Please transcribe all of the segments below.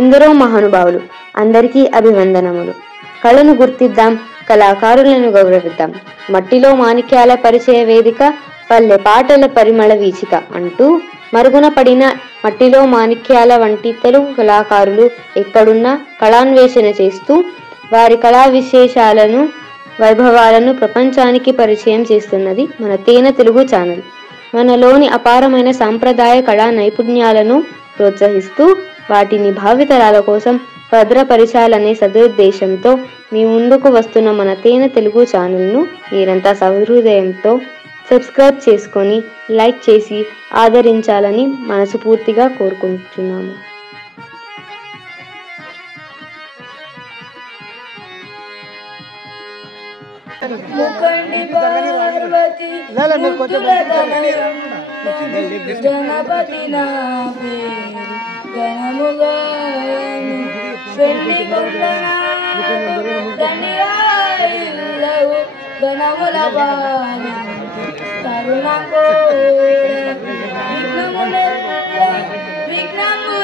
ఎందరో మహానుభావులు, అందరికీ అభివందనములు. కళను గుర్తిద్దాం, కళాకారులను గౌరవిద్దాం. మట్టిలో మాణిక్యాల పరిచయ వేదిక, పల్లె పాటల పరిమళ వీచిక అంటూ మరుగున పడిన మట్టిలో మాణిక్యాల వంటి తెలుగు కళాకారులు ఎక్కడున్నా కళాన్వేషణ చేస్తూ వారి కళా విశేషాలను, వైభవాలను ప్రపంచానికి పరిచయం చేస్తున్నది మన తేనె తెలుగు ఛానల్. మనలోని అపారమైన సాంప్రదాయ కళా నైపుణ్యాలను ప్రోత్సహిస్తూ వాటిని భావితరాల కోసం భద్రపరచాలనే సదుద్దేశంతో మీ ముందుకు వస్తున్న మన తేనె తెలుగు ఛానల్ను మీరంతా సహృదయంతో సబ్స్క్రైబ్ చేసుకొని లైక్ చేసి ఆదరించాలని మనస్ఫూర్తిగా కోరుకుంటున్నాము. గణపతి నా పేరు గణముగాను పెళ్లి గణముల బాలు తరుణ విఘ్నము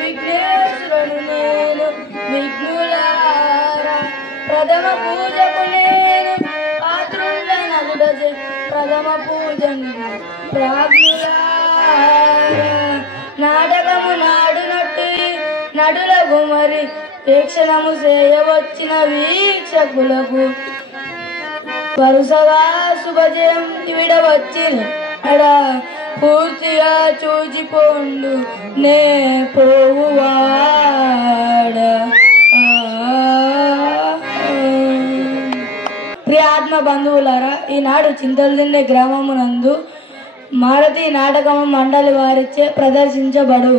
విఘ్నేశ్వరుడు నేను విఘ్నులారా ప్రథమ పూజకు నేను పాత్రుండనగుడజే ప్రథమ పూజను నాటకము నాడునట్టు నటుల గుమరి ప్రేక్షణము చేయవచ్చిన వీక్షకులకు వరుసగా శుభజయం విడవచ్చిన అడ పూర్తిగా చూచిపోండు నే పోవువాడ. ప్రియాత్మ బంధువులారా, ఈనాడు చింతలదిన్నె గ్రామమునందు మారుతి నాటకము మండలి వారిచే ప్రదర్శించబడు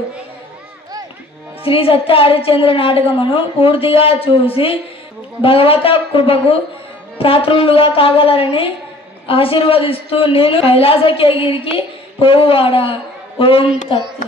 శ్రీ సత్య హరిశ్చంద్ర నాటకమును పూర్తిగా చూసి భగవత కృపకు పాత్రులుగా కాగలరని ఆశీర్వదిస్తూ నేను కైలాసగిరికి పోవువాడ. ఓం తత్.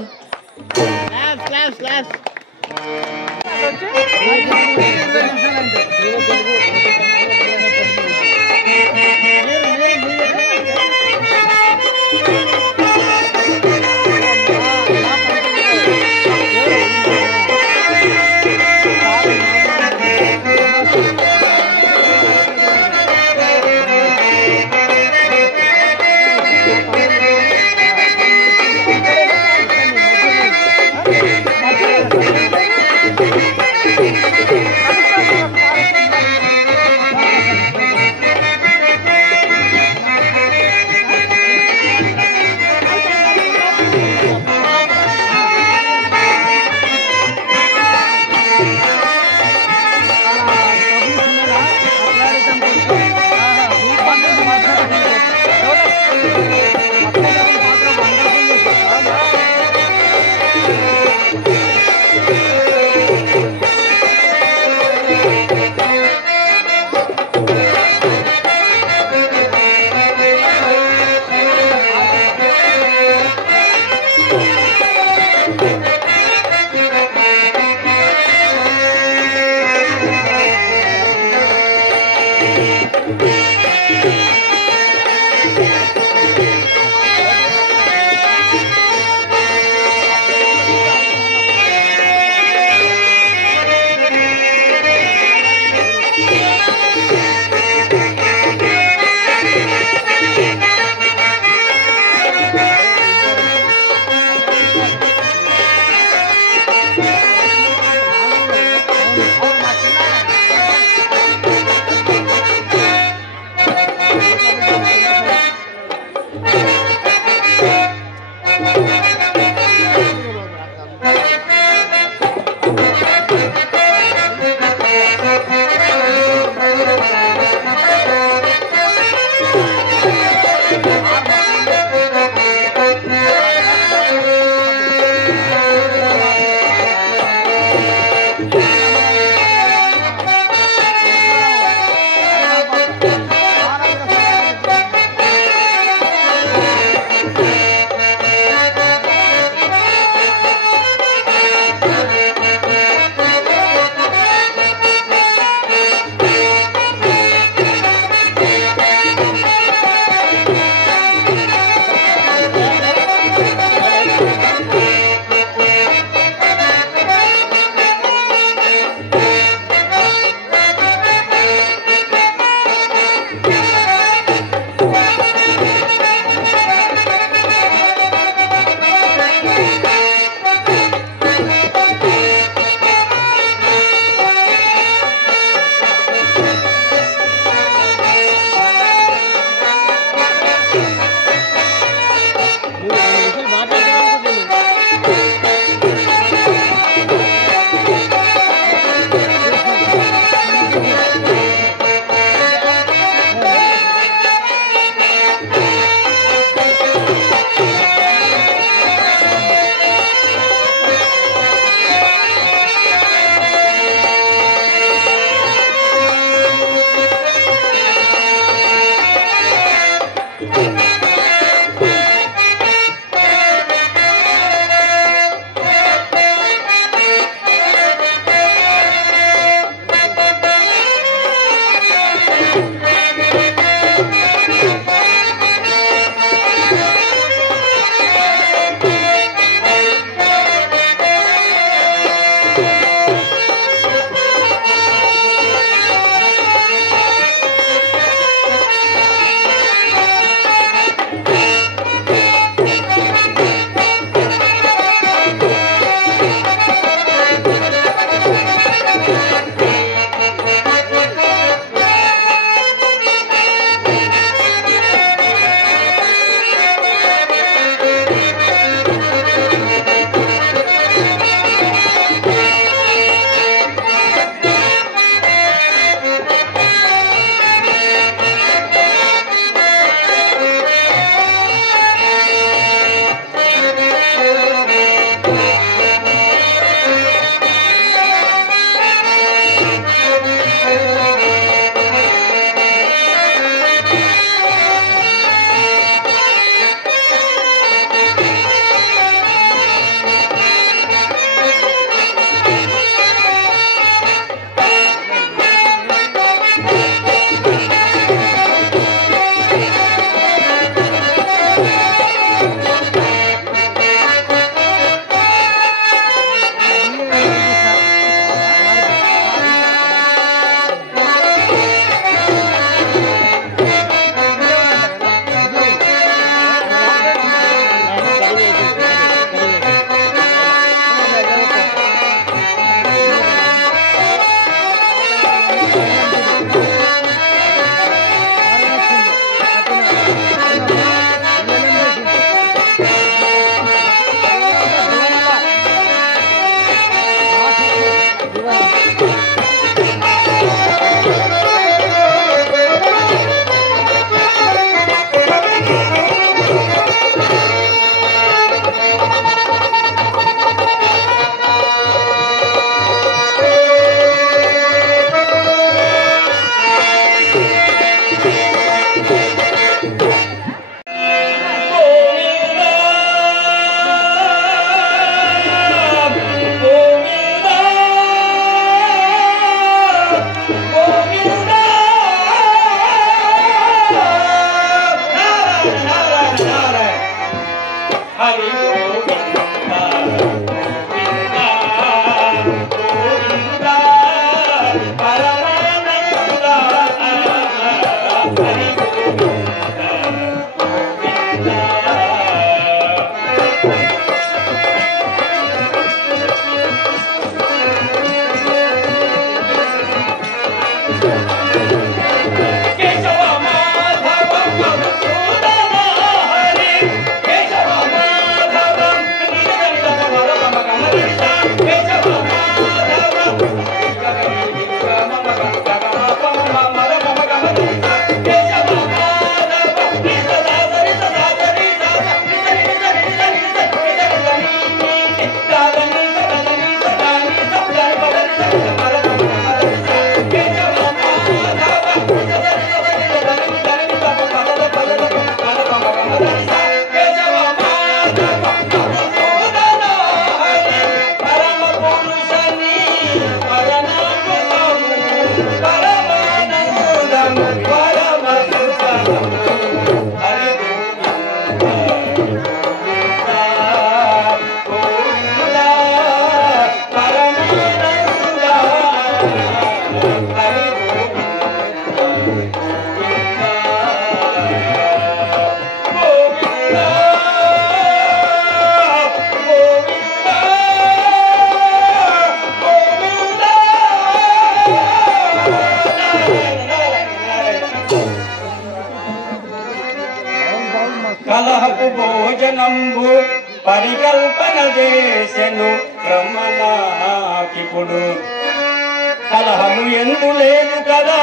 కలహపు భోజనంబు పరికల్పన చేసెను బ్రహ్మనాకిపుడు. కలహము ఎందు లేదు కదా,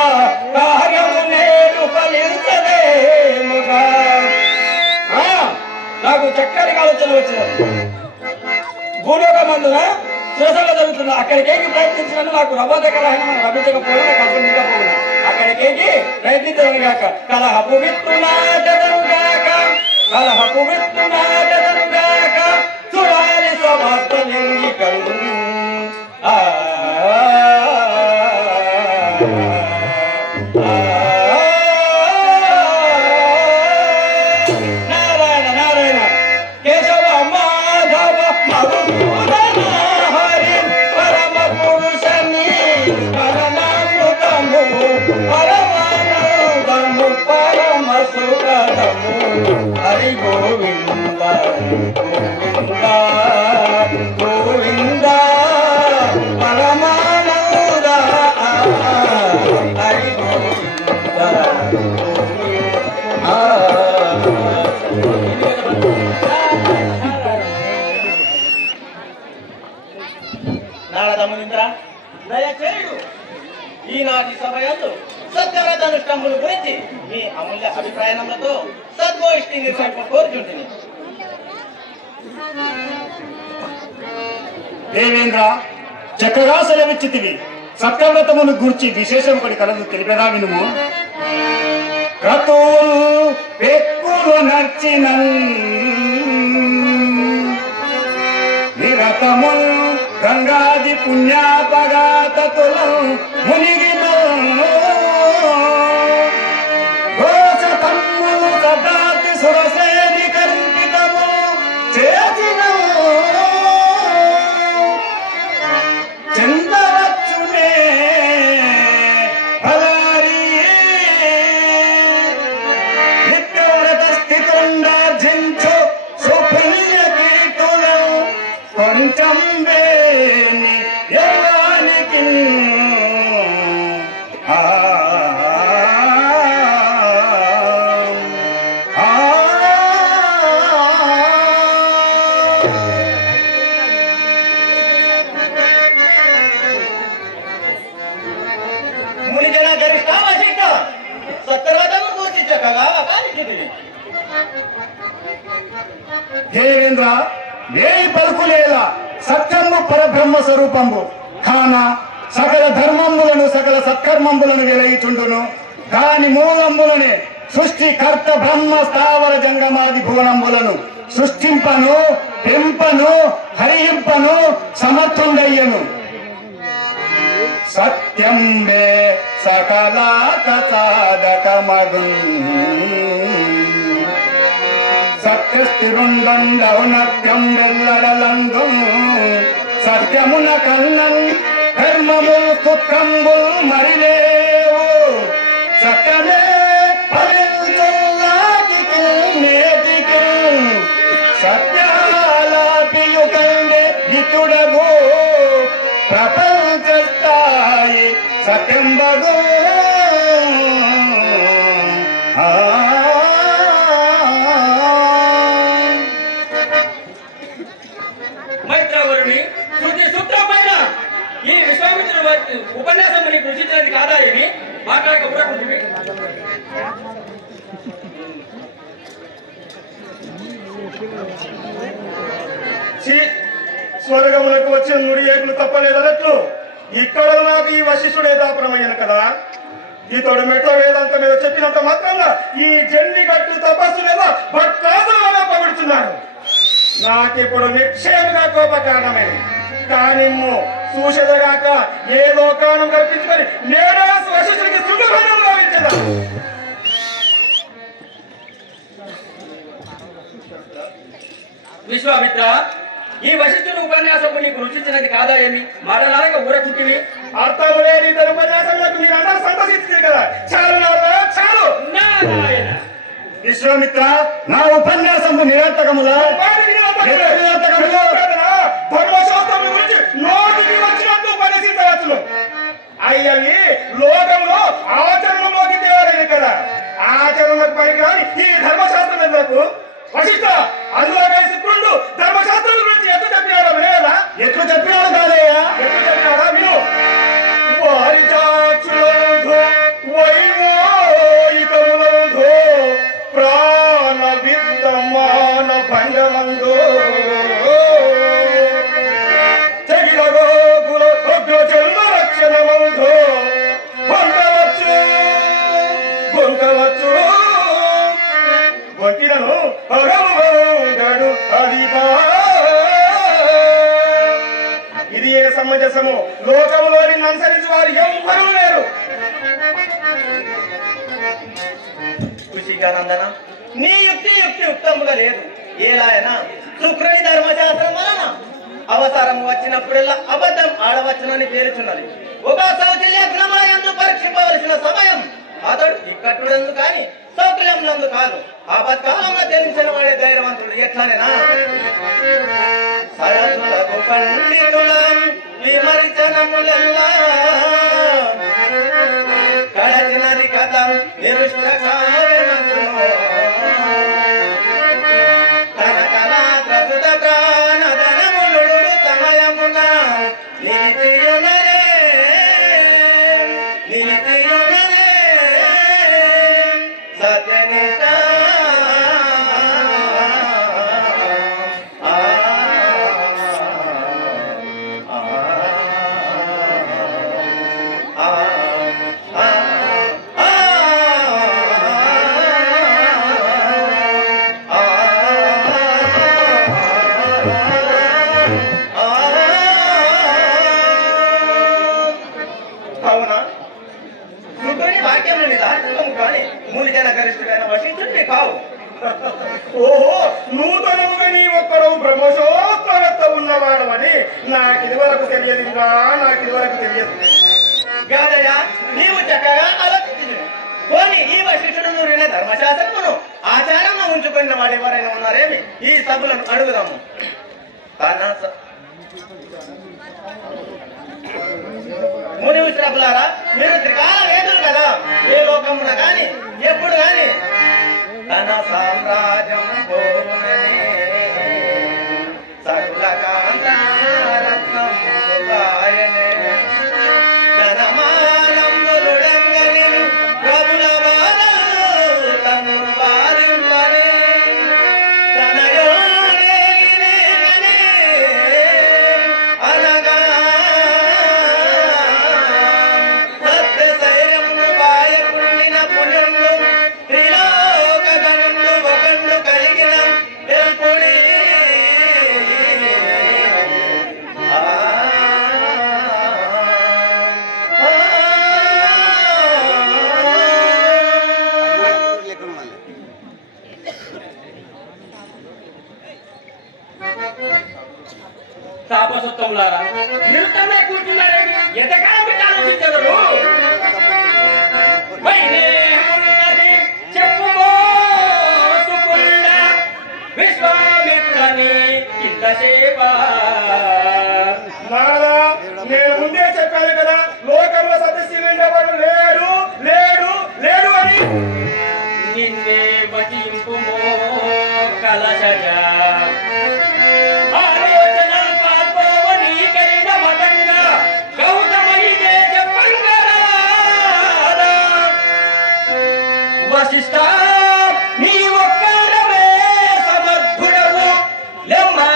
కార్యము నేను ఫలించలేముగా. నాకు చక్కని ఆలోచన వచ్చినది. భూలోకమందున శ్మశానంలో జరుగుతున్నా అక్కడికేకి ప్రయత్నించినను నాకు రవ్వద కలహం లభించకపోయినా నాకు అర్థం అక్కడికేకి ప్రయత్నించను గాక. కలహపు విత్తునాటను గాక, కలహపు విత్తునాటను గాక, చూడాలి సమస్తలింగికలు. నారాయణ నారాయణ కేశవ మాధవ మధుసూదన హరి పరమ పురుషని పరమామృతము పరమానందము పరమ సుఖదము. హరి గోవింద గోవింద గోవింద పరమానంద హరి గోవింద నారదమునింద్ర దయచేయుడు. ఈనాటి సమయంలో సత్యవ్రతానుష్ఠానముల గురించి మీ అమూల్య అభిప్రాయములతో సద్గోష్ఠి నిర్వహింప కోరుచుంటుంది. దేవేంద్ర, చక్కగా సెలవిచ్చితివి. సత్యవ్రతమును గూర్చి విశేషం ఒకటి కలదు, తెలిపేదా వినుము. క్రతువులు పెక్కులు నర్చిన నిరతములు గంగాది పుణ్యాపగాతతులు మునిగిను ఘోష తమ్ములు సదాతి సురసేని కల్పితము చేసిన చందవచ్చునే ఫలారి నిత్యవ్రత స్థితుండార్జించు సుపుణ్య కీర్తులు కొంచెం వేని యవానికి మునిజన గరిష్టావశిష్ట సత్యవ్రతము గురించి చక్కగా కాలిచింది. దేవేంద్ర, వేయి పలుకులేలా సత్యము పరబ్రహ్మ స్వరూపంబు కాన సకల ధర్మములను సకల సత్కర్మములను వెలగిచుండును. దాని మూలంబులనే సృష్టికర్త బ్రహ్మ స్థావర జంగమాది భువనములను సృష్టింపను పెంపను హరింపను సమర్థుండయ్యను. సత్యంబే సకలాక సాధకమగు సత్యస్థిరుండౌనగ్రం వెల్లడలంగం సత్యమున కన్నన్ ధర్మముల్ కుత్రంబుల్ మరిలేవు సత్యమే పవిత్రులాటికి నేటికి సత్యాలాపియుకండే హితుడగు ప్రపంచ స్థాయి సత్యంబగు మైత్రావరుని శృతి సూత్రమైన ఈ విశ్వామిత్రుడు ఉపన్యాసం నీకు రుచించినది కాదా ఏమి మాట్లాడక ఊరకుంటుంది. స్వర్గములకు వచ్చిన నుడి ఏకులు తప్పలేదన్నట్లు ఇక్కడ నాకు ఈ వశిష్ఠుడే దాపరమయ్యాను కదా. ఇతడు మెట్ల వేదాంత మీద చెప్పినంత మాత్రంగా ఈ జల్లి గట్టు తపస్సు లేదా భక్తాదులుగా పగుడుతున్నాడు. నాకిప్పుడు నిశ్చయముగా కోప కారణమైంది. కానీ చూసేదగాక ఏదో కారణం కల్పించుకొని నేనే వశిష్ఠుడికి సుఖభంగం భావించదా. విశ్వామిత్ర, ఈ వశిష్ఠుని ఉపన్యాసం నీకు రుచించినది కాదా ఏమి మాటలాగా ఊరకుంటివి. అర్థం లేని ఇతర ఉపన్యాసంలోకి మీరు అందరూ సంతోషించారు కదా. చాలు చాలు. నారాయణ విశ్వామిత్ర, నా ఉపన్యాసము నిరర్థకములా? ధర్మశాస్త్రం గురించి నోటికి వచ్చినట్టు ఉపన్యసించవచ్చు. అయ్యవి లోకంలో ఆచరణలోకి తేవాలని కదా. ఆచరణకు పనికిరాని ఈ ధర్మశాస్త్రం ఎందుకు? వశిష్ఠ, అందులో శుక్రుడు ధర్మశాస్త్రం గురించి ఎట్లు చెప్పినాడు వినేదా? ఎట్లు చెప్పినాడు కాదయ్యా? ఎట్లు చెప్పినాడా మీరు? వారి చాచులంధో వైవాహికములంధో ప్రాణ విద్యమాన భంగమందో జగిరగో గుల అగ్రజన్మ రక్షణమంధో పొందవచ్చు పొందవచ్చు వంటినను భగవంతుడు అదిపా. ఇది ఏ సమంజసము? లోకములో నిన్ను అనుసరించి వారు ఎవ్వరూ లేరు. ఋషికానందన, నీ యుక్తి యుక్తముగా లేదు. ఏలాయనా శుక్రుని ధర్మశాస్త్రం వలన అవసరం వచ్చినప్పుడల్లా అబద్ధం ఆడవచ్చునని పేరుచున్నది. ఒక సౌశల్య గుణమాయందు పరీక్షింపవలసిన సమయం అతడు ఇక్కట్టుడందు కాని సౌకర్యంలందు కాదు. ఆపత్కాలంలో తెలిసిన వాడే ధైర్యవంతుడు. ఎట్లనేనా సరసులకు పండితులం విమర్శనములెల్లా కడచినది కథం నిరుష్ట కావ్యమంతును కనకనాత్రసుత ప్రాణధనములుడు సమయమున నీతియునరే నీతియునరే సత్యనిష్ట అవునా? శుక్రుని వాక్యంలో నిదార్థము కానీ మూలికైన గరిష్ఠుడైన వశిష్ఠుడిని కావు. ఓహో, నూతనముగా నీ ఒక్కడు బ్రహ్మశోత్తరత ఉన్నవాడవని నాకిది వరకు తెలియదుగా. నాకిది వరకు తెలియదు. గాదయ్య, నీవు చక్కగా ఆలోచించు. పోనీ ఈ వశిష్ఠుడు నూరిన ధర్మశాస్త్రమును ఆచారంగా ఉంచుకున్న వాడు ఎవరైనా ఉన్నారేమి? ఈ సభలను అడుగుదాము. ముని ఉత్సరాపులారా, మీరు త్రికాల వేదులు కదా. ఏ లోకమున గాని ఎప్పుడు గాని తన సామ్రాజ్యం పోనని సకుల కాంతారత్నములాయనే ధనమానంబులుడంగని ప్రభుల బాధలు తను బాధింపని తనయోనేగినేగని అనగా సత్యశైర్యమును బాయకుండిన పుణ్యములు త్రిలోక గనుండు ఒకండు కలిగిన ఎల్పుడి తాపసత్వంలారా నిరుతమే కూర్చున్నారే ఎంతకాలం పెట్టి ఆలోచించగలరు చెప్పుమో విశ్వామిత్రని ఇంతసేపా నేను ముందే చెప్పాను కదా లోకంలో సత్యశీలుండేవాడు లేడు లేడు లేడు అని నిన్నే వచింపుమో కలశజ ఆలోచనలు పాల్పోవనీకైన మతంగా గౌతమయిదే చెప్పంగరా వశిష్ఠ నీ ఒక్కడవే సమర్థుడవు లెమ్మా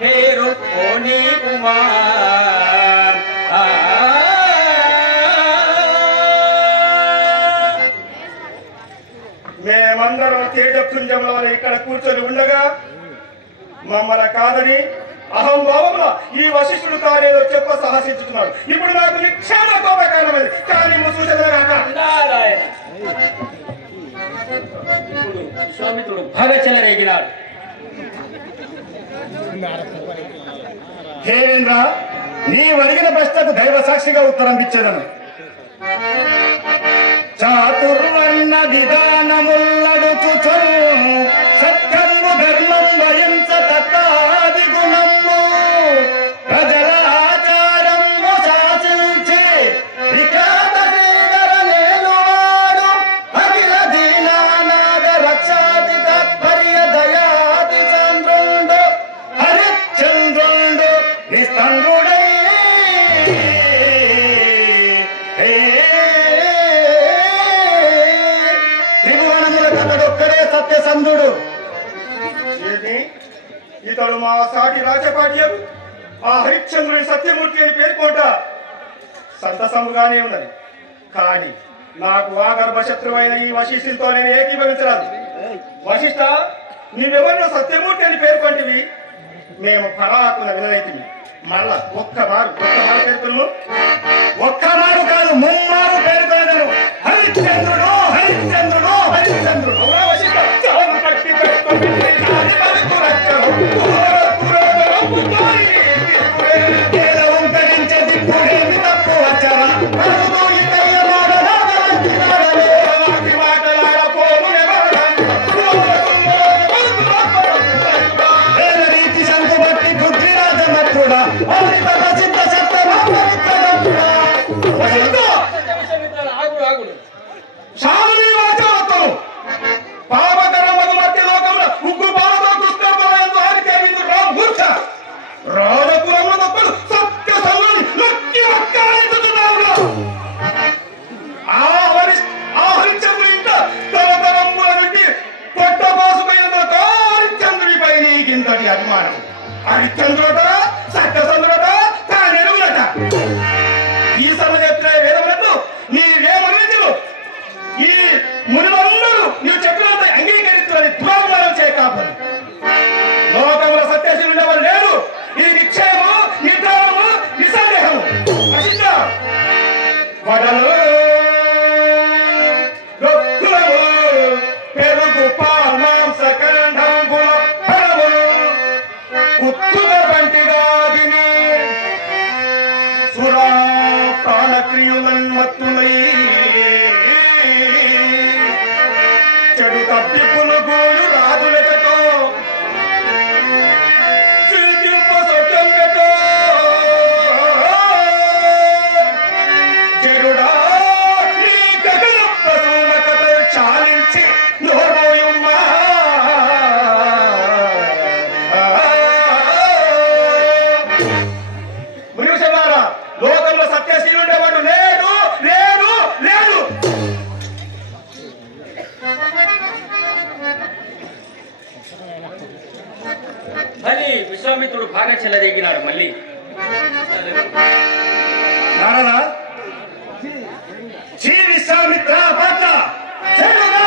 పేరు కోని కుమార్ మేమందరం తేజపుంజంలో ఇక్కడ కూర్చొని ఉండగా మమ్మల్ని కాదని అహంభావంలో ఈ వశిష్ఠుడు తానేదో చెప్ప సాహసించుతున్నాడు. ఇప్పుడు నాకు నిక్షేమ కోపకారణమైంది కానీ చూసేదాకా విశ్వామిత్రుడు బాగా చెలరేగినాడు. దేవేంద్ర, నీవు అడిగిన ప్రశ్నకు దైవ సాక్షిగా ఉత్తరం ఇచ్చేదను. చాతుర్వర్ణ విధానముల్లడుచుచు సత్కర్ము ధర్మం వరించ తత్తాది గుణము ప్రజల ఆచారము శాసించి విఖ్యాత శ్రీధర నేనువాడు అఖిల దీనానాద రక్షాతి తత్పర్య దయాతి చంద్రుండు హరిశ్చంద్రుండు నిస్తంద్రుడై సత్యసంధుడు. ఇతడు మా సాటి రాజపాట్యం ఆ హరిశ్చంద్రుని సత్యమూర్తి అని పేర్కొంట సంతసముగానే ఉన్నది. కానీ నాకు ఆగర్భ శత్రువైన ఈ వశిష్ఠునితో నేను ఏకీభవించరాదు. వశిష్ఠ, నీవెవరినో సత్యమూర్తి అని పేర్కొంటివి, మేము పరాకుల వినరైతివి. మళ్ళా ఒక్కమారు పేర్కొను. ఒక్కమారు కాదు, ముమ్మారు పేర్కొనను. హరిశ్చంద్రుడు హరిశ్చంద్రుడు హరిశ్చంద్రుడు. అభిమానం హరిశ్చంద్రుడ సత్యసంద్రుడ తానెరుగులట. ఈ సభ చెప్పిన వేదములకు నీవేమని ఈ మునులందరూ నీవు చెప్పినంత అంగీకరించాలని దురాభిమానం చేయకపోదు. లోకంలో సత్యశీలుడు ఎవరు లేరు. ఇది నిక్షేమము నిర్ధారము నిస్సందేహము. వడలు పెరుగు పామాంస కంఠంబుల ఉత్తుగ పంటిగాదిని సురా ప్రాణక్రియులన్మత్తులై చెడు తప్పి పులుగోలు రాజులతో చిలికింప సొట్టంగతో చెడుడా నీ గగన ప్రసన్నకతో చాలించి నోరోయుమ్మా లోకంలో సత్యశీలుడేవాడు లేడు లేడు లేడు. మళ్ళీ విశ్వామిత్రుడు బాగా చెలరేగినాడు. మళ్ళీ నారదా, శ్రీ విశ్వామిత్ర పట్ల చెడుగా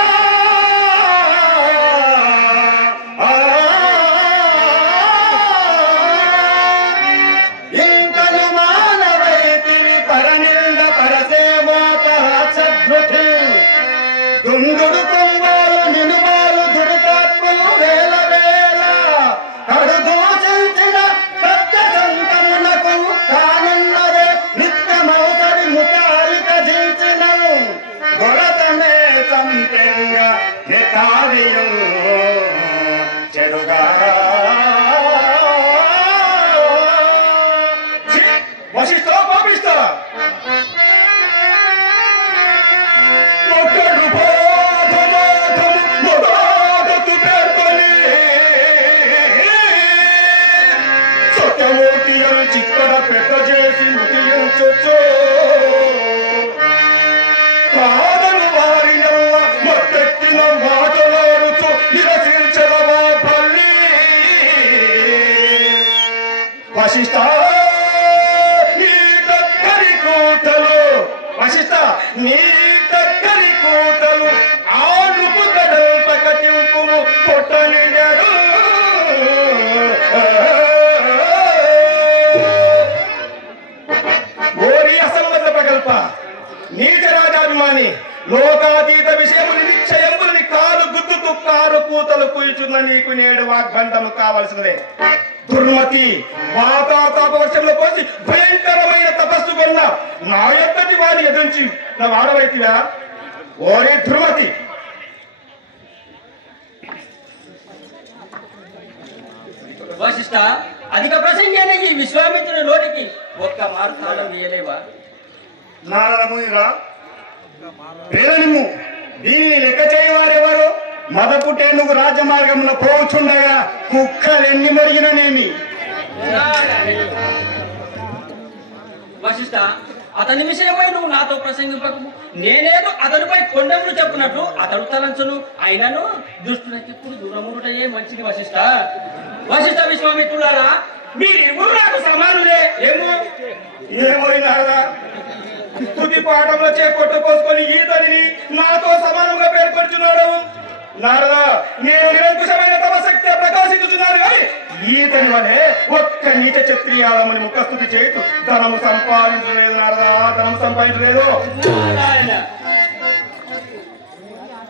ఇంకను మానవైతివి పరనింద పరసేమోపరాసద్భృతి దుందుడు కుంభాలు నిలువాలు దురితాత్మలు వేల వేల కడుదు వశిష్ఠ నీ దగ్గరి కూతలు వశిష్ఠ నీ దగ్గరి కూతలు ఆడుపు కడల్ పకటింపుము పొట్టనిడరు ఓరి అసంబద్ధ ప్రకల్ప నీచ రాజాభిమాని లోకాతీత విషయములు నిశ్చయముని కారు గుద్దుతూ కారు కూతలు కూర్చున్న నీకు నేడు వాగ్బంధము కావలసినదే దుర్మతి వాతాతాపవర్షంలో పోసి భయంకరమైన తపస్సు కొన్న నా యొక్కటి వారి ఎదురించి నా వాడవైతివా ఓరే దుర్మతి వశిష్ఠ అధిక ప్రసంగైన ఈ విశ్వామిత్రుని నోటికి ఒక్క మార్గాలం వేయలేవా నారదమునిరా పేరనిము దీనిని లెక్క చేయవారెవరు మదపుటేందుకు రాజ్య మార్గమున పోవచ్చుండగా కుక్కలెన్ని మరిగిననేమి వశిష్ఠ అతని విషయమై నువ్వు నాతో ప్రసంగింపకు నేనేదో అతనిపై కొండములు చెప్పునట్టు అతడు తలంచును అయినను దుష్టులకెప్పుడు దూరముటయే మంచిది వశిష్ఠ వశిష్ఠ విశ్వామిత్రులారా మీరెవరు నాకు సమానులే ఏమైనా స్తుతి పాఠంలో చేపట్టు పోసుకొని ఈతని నాతో సమానంగా పేర్కొంటున్నాడు నారదా నేను నిరంకుశమైన తపశక్తి ప్రకాశించుతున్నాను కానీ ఈతని వలె ఒక్క నీచ క్షత్రియాలముని ముఖస్తుతి చేయటం ధనము సంపాదించలేదు నారదా ధనం సంపాదించలేదు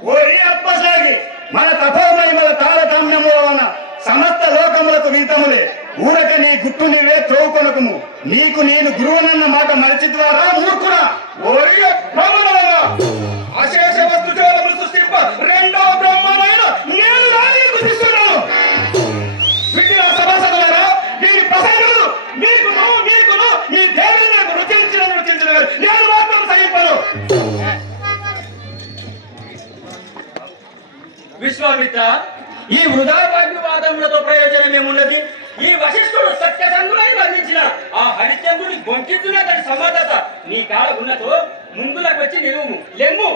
ఓరి అప్పసాగి మన తపోమహిమల తారతమ్యముల వలన సమస్త లోకములకు విహితములే ఊరక నీ గుట్టు నీవే త్రోవుకొనకుము నీకు నేను గురువునన్న మాట మరచి ద్వారా మూర్ఖుడా ఓరి బ్రహ్మణమా అశేష వస్తు జోలములు సృష్టింప రెండో బ్రహ్మనైన నేను దాన్ని గుర్తిస్తున్నాను విడిన సభాసదులారా దీని ప్రసంగులు మీకును మీ దేవుని నాకు రుచించిన నేను మాత్రం సహింపను విశ్వామిత్ర ఈ వృధా వాగ్వివాదములతో ప్రయోజనమేమున్నది ఈ వశిష్ఠుడు సత్యసంగులై వర్ణించిన ఆ హరిశ్చంద్రుని గొంకిస్తున్న అతని సమర్థత నీ కాడ ఉన్నతో ముందులకు వచ్చి నిలువుము లెమ్ము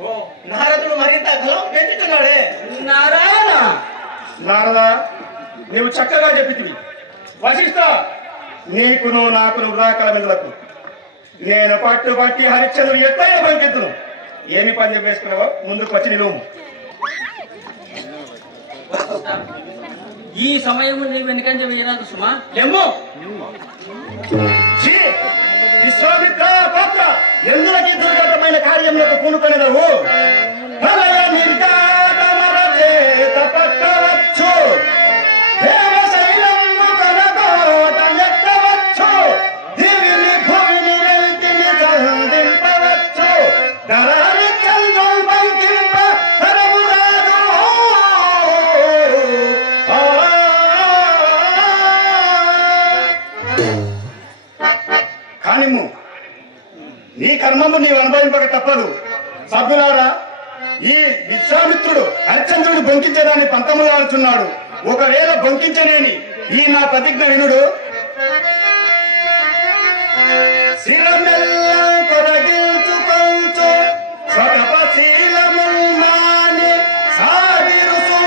ఓ నారదుడు మరింత బలం పెంచుతున్నాడే నారాయణ నారదా నీవు చక్కగా చెప్పితివి వశిష్ఠ నీకును నాకును వృధాకల మెదలకు నేను పట్టుబట్టి హరిశ్చంద్రుడు ఎట్లయినా పంపిద్దును ఏమి పని వేసుకున్నావో ముందుకు వచ్చి నిలువు ఈ సమయం నీ వెనుకంజ వేయరాదు సుమా లెమ్ము విశ్వామిత్ర పాత్ర ఎందులకి దుర్గతమైన కార్యములకు పూనుకొనిదవు ప్రళయ నిర్గాతమర చేత పట్టవచ్చు దేవశైలము కనకోట ఎత్తవచ్చు దివిని భూమిని రైతిని సంధింపవచ్చు దరారి చంద్రం పంకింప తరము రాదు కానిము నీ కర్మము నీవు అనుభవింపక తప్పదు సభ్యులారా ఈ విశ్వామిత్రుడు హరిశ్చంద్రుడు బొంకించడాన్ని పంతములు ఆడుతున్నాడు ఒకవేళ బొంకించనేని ఈ నా ప్రతిజ్ఞ వినుడు శిరమెల్లం కొరగించుకొంచు స్వతపశీలము మాని సాగిరుసు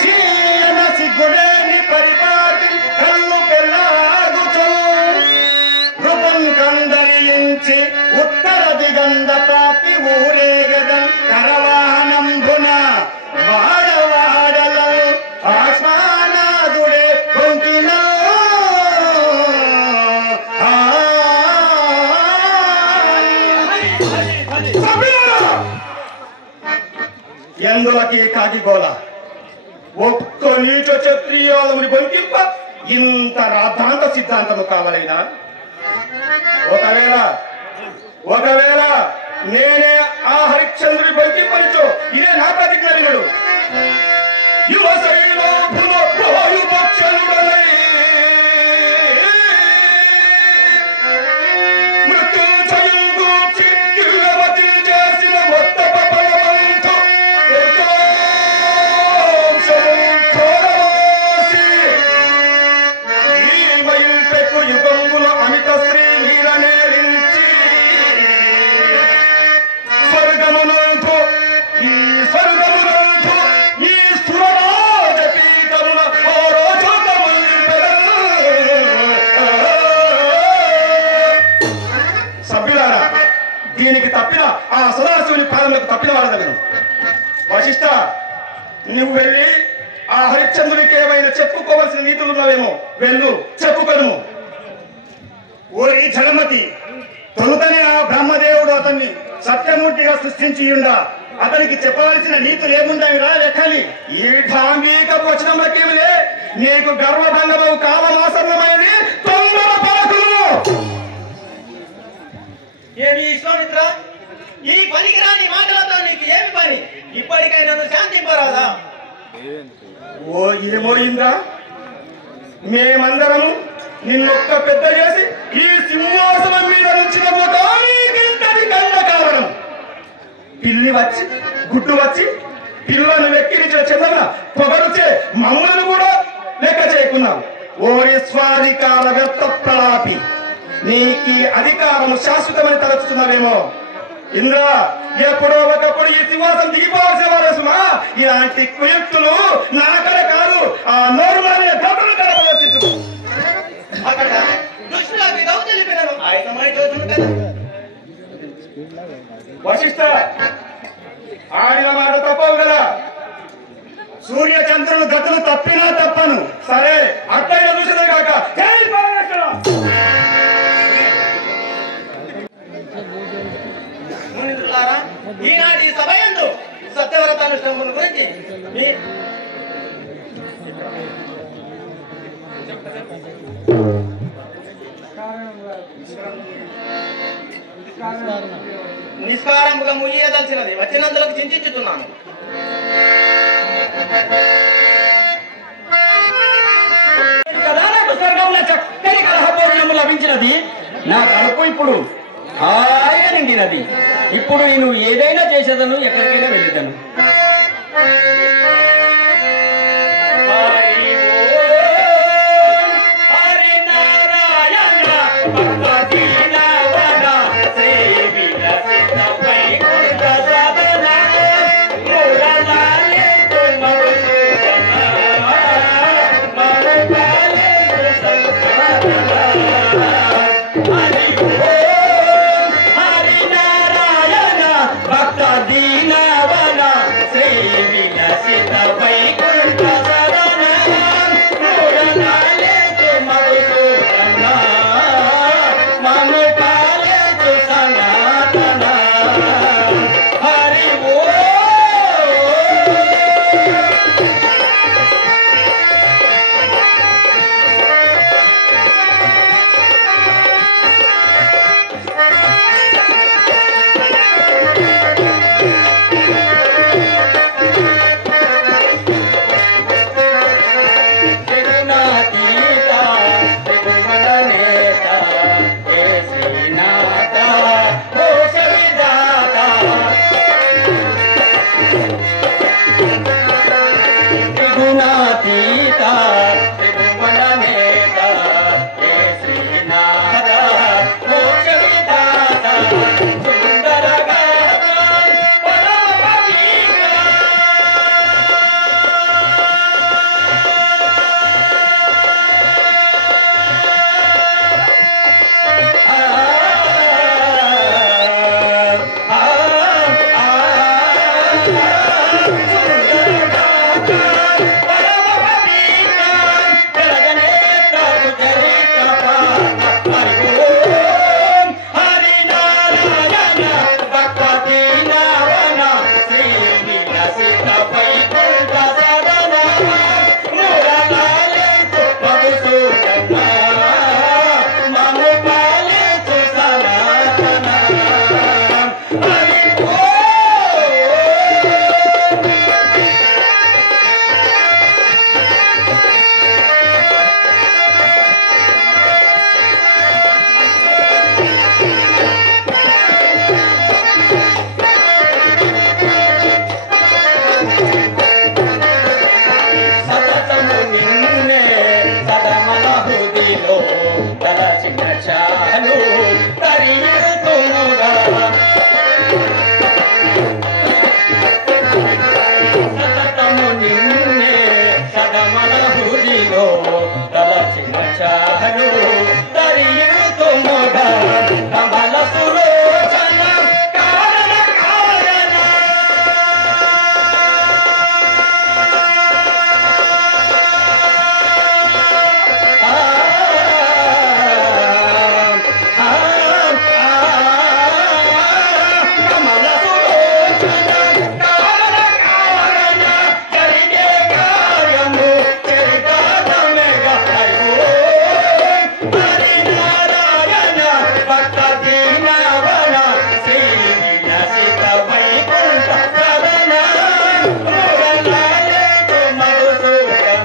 చీయన సిగ్గుడేని పరిపాటి కళ్ళు పెళ్ళాగుచు రూపం కందరించి ఉత్తర దిగంధ ప్రాప్తి ఊరేగదం కరవాహనంబున వాడవాడల ఆశ్వానాదుడే పొంకిన ఎందులకి కాగిగోల ఒక్క నీచ క్షత్రియాలముని బొంకింప ఇంత రాద్ధాంత సిద్ధాంతము కావాలైనా ఒకవేళ నేనే ఆ హరిశ్చంద్రుడి బొంకింపనిచో ఇదే నా ప్రతిజ్ఞ వినుడు యువ శైలోపుల వాయుపక్షనుడనై మృత్యుంజయం గూర్చి గిల్లవతి చేసిన మొత్త పపలమంతు ఈ మైల్పెక్కు యుగంబుల అమిత శ్రీ వీరనేరించి స్వర్గమునందు ఈ సురరాజ ఆ హరిశ్చంద్రునికి ఏమైనా చెప్పుకోవలసిన నీతులు ఉన్నవేమో వెళ్ళు చెప్పుకొను. ఓరి జగమతి, తొలుతనే ఆ బ్రహ్మదేవుడు అతన్ని సత్యమూర్తిగా సృష్టించియుండా అతనికి చెప్పవలసిన నీతులు ఏముండవి రా లెక్కలి. ఈ ఢాంబీక వచనములకేమిలే, నీకు గర్వభంగము కాలమాసన్నమైనది తొందర పలకులు. ఏమి విశ్వామిత్ర, ఈ పనికిరాని మాటలతో నీకు ఏమి పని? ఇప్పటికైనా నన్ను శాంతింపరాదా? ఓ ఏమో ఇంద్ర, మేమందరము నిన్నొక్క పెద్ద చేసి ఈ సింహాసనం మీద నుంచిన కళ్ళ కారణం పిల్లి వచ్చి గుడ్డు వచ్చి పిల్లను వెక్కిరించిన చంద్రన పొగరుచే మమ్మల్ని కూడా లెక్క చేయకున్నాం. ఓరి స్వాధికార వ్యర్థ ప్రలాపి, నీకు అధికారము శాశ్వతమని తలచుతున్నావేమో. ఇంద్ర, ఎప్పుడో ఒకప్పుడు ఈ సింహాసం దిగిపోవాల్సిన వారసుమా. ఇలాంటి కుయుక్తులు నాకడ కాదు, ఆ నోరులోనే గతలు కలపవచ్చు. అక్కడ దుష్టులకు దౌర్జన్యపినను ఆయతమై చూచును కదా. వశిష్ఠ, ఆడిన మాట తప్పవు కదా. సూర్యచంద్రులు గతులు తప్పినా తప్పను. సరే, అట్లయినా చూసేదే కాక జై పరమేశ్వర. మునిలారా, ఈనాటి సభ యందు సత్యవ్రతానుష్ఠానముల గురించి నిష్కారముగా మునియదలిసినది వచ్చినందులకు చింతించుతున్నాను. స్వర్గంలో చక్కని కలహభోజనము లభించినది. నా కడుపు ఇప్పుడు హాయిగా నిండినది. ఇప్పుడు నేను ఏదైనా చేసేదను, ఎక్కడికైనా వెళ్ళేదను.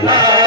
నా